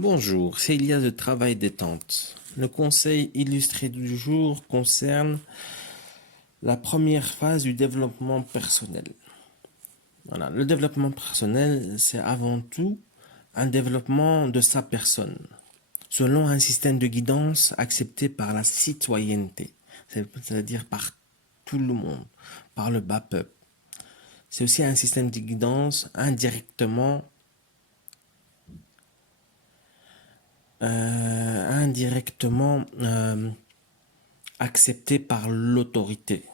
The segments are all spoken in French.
Bonjour, c'est Elias de Travail Détente. Le conseil illustré du jour concerne la première phase du développement personnel. Voilà, le développement personnel, c'est avant tout un développement de sa personne, selon un système de guidance accepté par la citoyenneté, c'est-à-dire par tout le monde, par le bas peuple. C'est aussi un système de guidance indirectement accepté par l'autorité.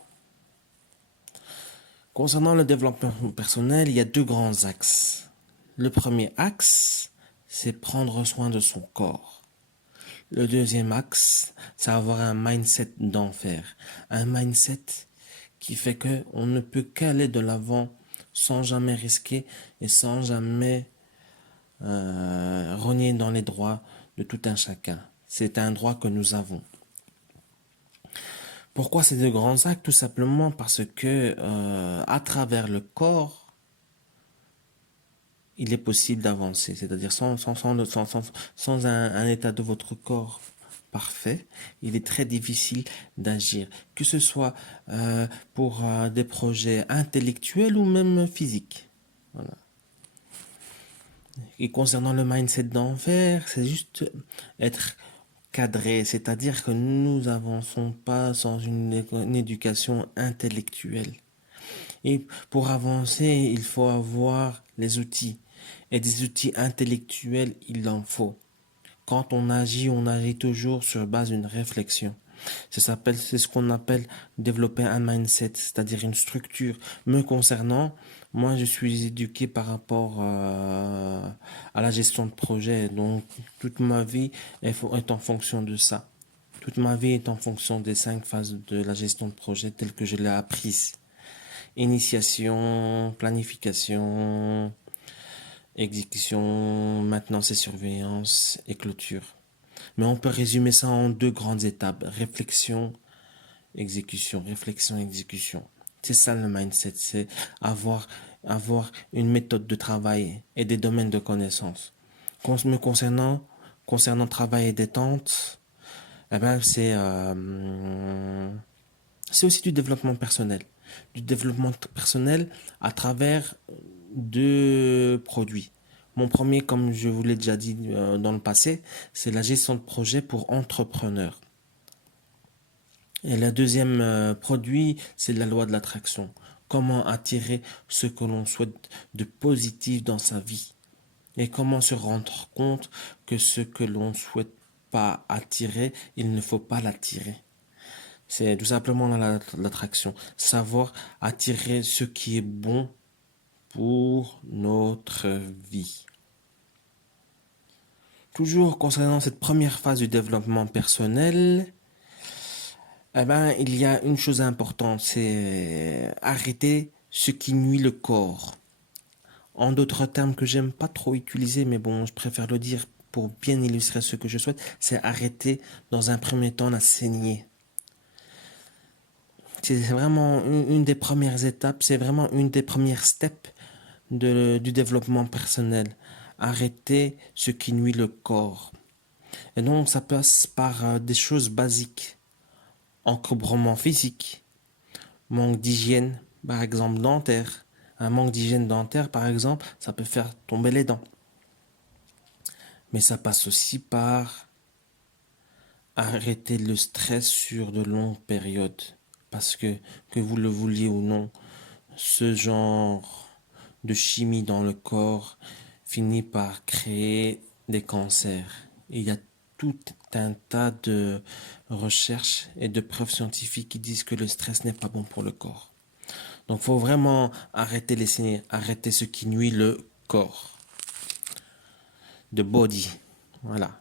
Concernant le développement personnel, il y a deux grands axes. Le premier axe, c'est prendre soin de son corps. Le deuxième axe, c'est avoir un mindset d'enfer. Un mindset qui fait que on ne peut qu'aller de l'avant sans jamais risquer et sans jamais rogner dans les droits de tout un chacun. C'est un droit que nous avons. Pourquoi ces deux grands actes? Tout simplement parce que à travers le corps, il est possible d'avancer. C'est-à-dire sans un état de votre corps parfait, il est très difficile d'agir. Que ce soit pour des projets intellectuels ou même physiques. Voilà. Et concernant le mindset d'enfer, c'est juste être cadré, c'est-à-dire que nous avançons pas sans une éducation intellectuelle. Et pour avancer, il faut avoir les outils. Et des outils intellectuels, il en faut. Quand on agit toujours sur base d'une réflexion. C'est ce qu'on appelle développer un mindset, c'est-à-dire une structure. Me concernant, moi je suis éduqué par rapport à la gestion de projet, donc toute ma vie est en fonction de ça. Toute ma vie est en fonction des 5 phases de la gestion de projet telles que je l'ai apprise. Initiation, planification, exécution, maintenance et surveillance et clôture. Mais on peut résumer ça en deux grandes étapes. Réflexion, exécution. Réflexion, exécution. C'est ça le mindset. C'est avoir une méthode de travail et des domaines de connaissances. Me concernant travail et détente, eh ben c'est aussi du développement personnel. Du développement personnel à travers deux produits. Mon premier, comme je vous l'ai déjà dit dans le passé, c'est la gestion de projet pour entrepreneurs. Et le deuxième produit, c'est la loi de l'attraction. Comment attirer ce que l'on souhaite de positif dans sa vie. Et comment se rendre compte que ce que l'on souhaite pas attirer, il ne faut pas l'attirer. C'est tout simplement l'attraction. Savoir attirer ce qui est bon pour notre vie. Toujours concernant cette première phase du développement personnel, eh ben, il y a une chose importante, c'est arrêter ce qui nuit le corps. En d'autres termes que j'aime pas trop utiliser, mais bon, je préfère le dire pour bien illustrer ce que je souhaite, c'est arrêter dans un premier temps la saignée. C'est vraiment une des premières étapes, c'est vraiment une des premières steps du développement personnel. Arrêter ce qui nuit le corps. Et donc ça passe par des choses basiques. Encombrement physique, manque d'hygiène, par exemple dentaire. Un manque d'hygiène dentaire, par exemple, ça peut faire tomber les dents. Mais ça passe aussi par arrêter le stress sur de longues périodes. Parce que vous le vouliez ou non, ce genre de chimie dans le corps finit par créer des cancers. Il y a tout un tas de recherches et de preuves scientifiques qui disent que le stress n'est pas bon pour le corps. Donc, faut vraiment arrêter les signes, arrêter ce qui nuit le corps. The body. Voilà.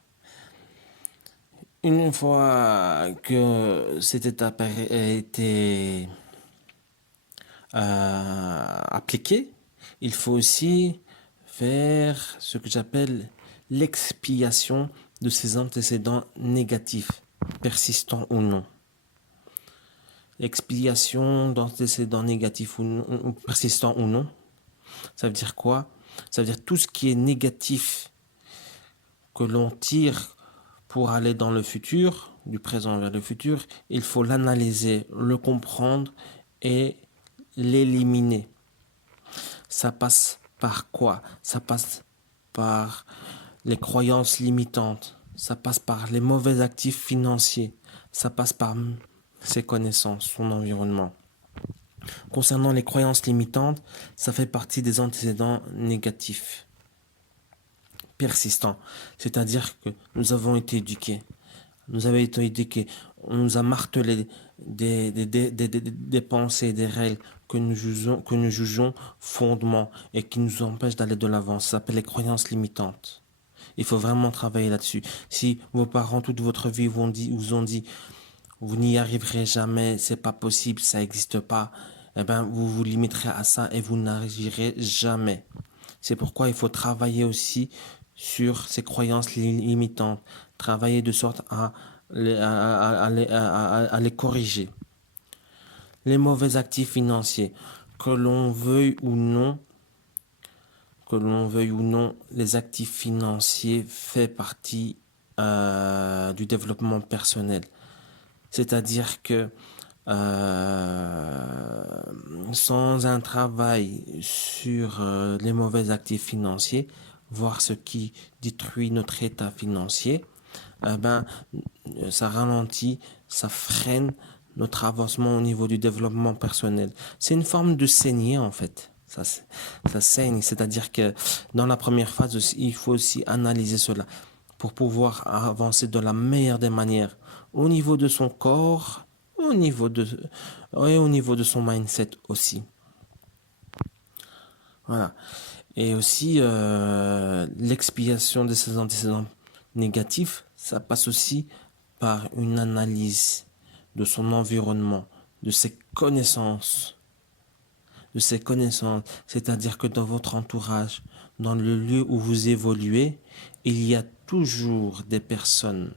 Une fois que cette étape a été appliquée, il faut aussi faire ce que j'appelle l'expiation de ces antécédents négatifs, persistants ou non. L'expiation d'antécédents négatifs ou persistants ou non, ça veut dire quoi? Ça veut dire tout ce qui est négatif que l'on tire pour aller dans le futur, du présent vers le futur, il faut l'analyser, le comprendre et l'éliminer. Ça passe par quoi? Ça passe par les croyances limitantes, ça passe par les mauvais actifs financiers, ça passe par ses connaissances, son environnement. Concernant les croyances limitantes, ça fait partie des antécédents négatifs, persistants. C'est-à-dire que nous avons été éduqués. Nous avons été éduqués. On nous a martelé des pensées, des règles que nous jugeons fondements et qui nous empêchent d'aller de l'avant. Ça s'appelle les croyances limitantes. Il faut vraiment travailler là-dessus. Si vos parents toute votre vie vous ont dit vous n'y arriverez jamais, c'est pas possible, ça n'existe pas, eh ben vous vous limiterez à ça et vous n'arriverez jamais. C'est pourquoi il faut travailler aussi sur ces croyances limitantes, travailler de sorte à les corriger. Les mauvais actifs financiers, que l'on veuille ou non, les actifs financiers font partie du développement personnel. C'est-à-dire que sans un travail sur les mauvais actifs financiers, voir ce qui détruit notre état financier, ça ralentit, ça freine notre avancement au niveau du développement personnel. C'est une forme de saigner en fait. Ça saigne, c'est-à-dire que dans la première phase, il faut aussi analyser cela pour pouvoir avancer de la meilleure des manières au niveau de son corps, au niveau de son mindset aussi. Voilà. Et aussi, l'expiation de ces antécédents négatifs, ça passe aussi par une analyse de son environnement, de ses connaissances. C'est-à-dire que dans votre entourage, dans le lieu où vous évoluez, il y a toujours des personnes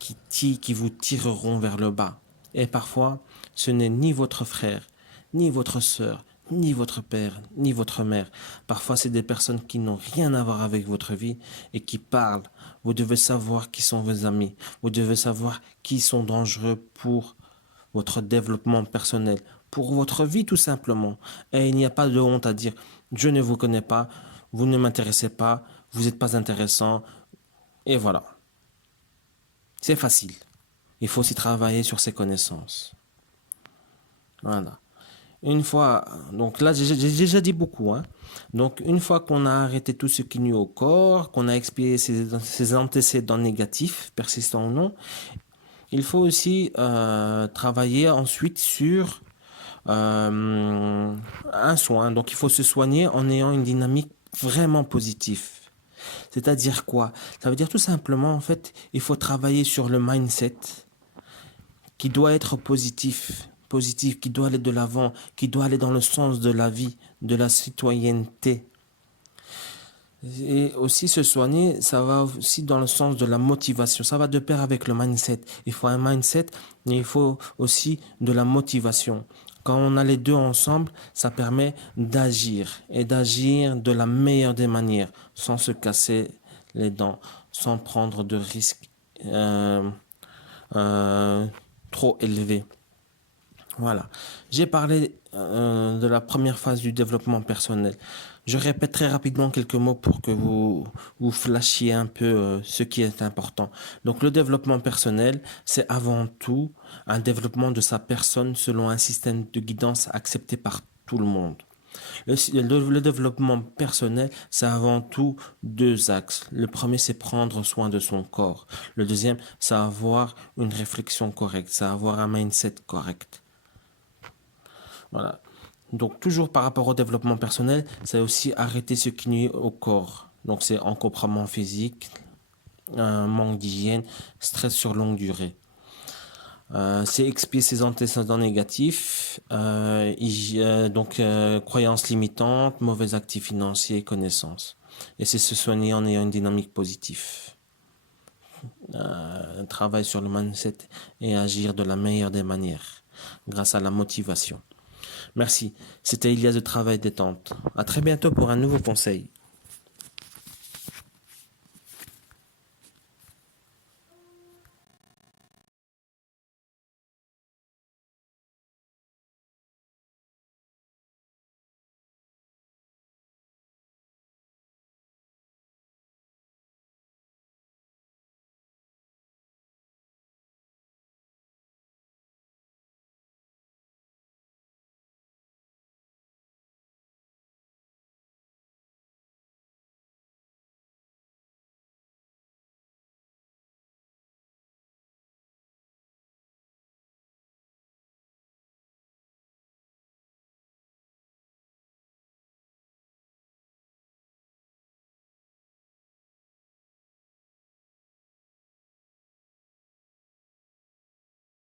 qui vous tireront vers le bas. Et parfois, ce n'est ni votre frère, ni votre sœur, ni votre père, ni votre mère. Parfois, c'est des personnes qui n'ont rien à voir avec votre vie et qui parlent. Vous devez savoir qui sont vos amis. Vous devez savoir qui sont dangereux pour votre développement personnel, pour votre vie tout simplement. Et il n'y a pas de honte à dire « je ne vous connais pas, vous ne m'intéressez pas, vous n'êtes pas intéressant ». Et voilà. C'est facile. Il faut aussi travailler sur ses connaissances. Voilà. Une fois, donc là j'ai déjà dit beaucoup, hein. Donc une fois qu'on a arrêté tout ce qui nuit au corps, qu'on a expié ces antécédents négatifs, persistants ou non, il faut aussi travailler ensuite sur un soin. Donc il faut se soigner en ayant une dynamique vraiment positive. C'est-à-dire quoi? Ça veut dire tout simplement, en fait, il faut travailler sur le mindset qui doit être positif, qui doit aller de l'avant, qui doit aller dans le sens de la vie, de la citoyenneté. Et aussi se soigner, ça va aussi dans le sens de la motivation. Ça va de pair avec le mindset. Il faut un mindset, mais il faut aussi de la motivation. Quand on a les deux ensemble, ça permet d'agir et d'agir de la meilleure des manières, sans se casser les dents, sans prendre de risques trop élevés. Voilà. J'ai parlé de la première phase du développement personnel. Je répète très rapidement quelques mots pour que vous flashiez un peu ce qui est important. Donc le développement personnel, c'est avant tout un développement de sa personne selon un système de guidance accepté par tout le monde. Le développement personnel, c'est avant tout deux axes. Le premier, c'est prendre soin de son corps. Le deuxième, c'est avoir une réflexion correcte, c'est avoir un mindset correct. Voilà. Donc toujours par rapport au développement personnel, c'est aussi arrêter ce qui nuit au corps. Donc c'est encombrement physique, manque d'hygiène, stress sur longue durée. C'est expier ses antécédents négatifs, croyances limitantes, mauvais actifs financiers, connaissances. Et c'est se soigner en ayant une dynamique positive. Travail sur le mindset et agir de la meilleure des manières, grâce à la motivation. Merci, c'était Ilias de Travail Détente. À très bientôt pour un nouveau conseil.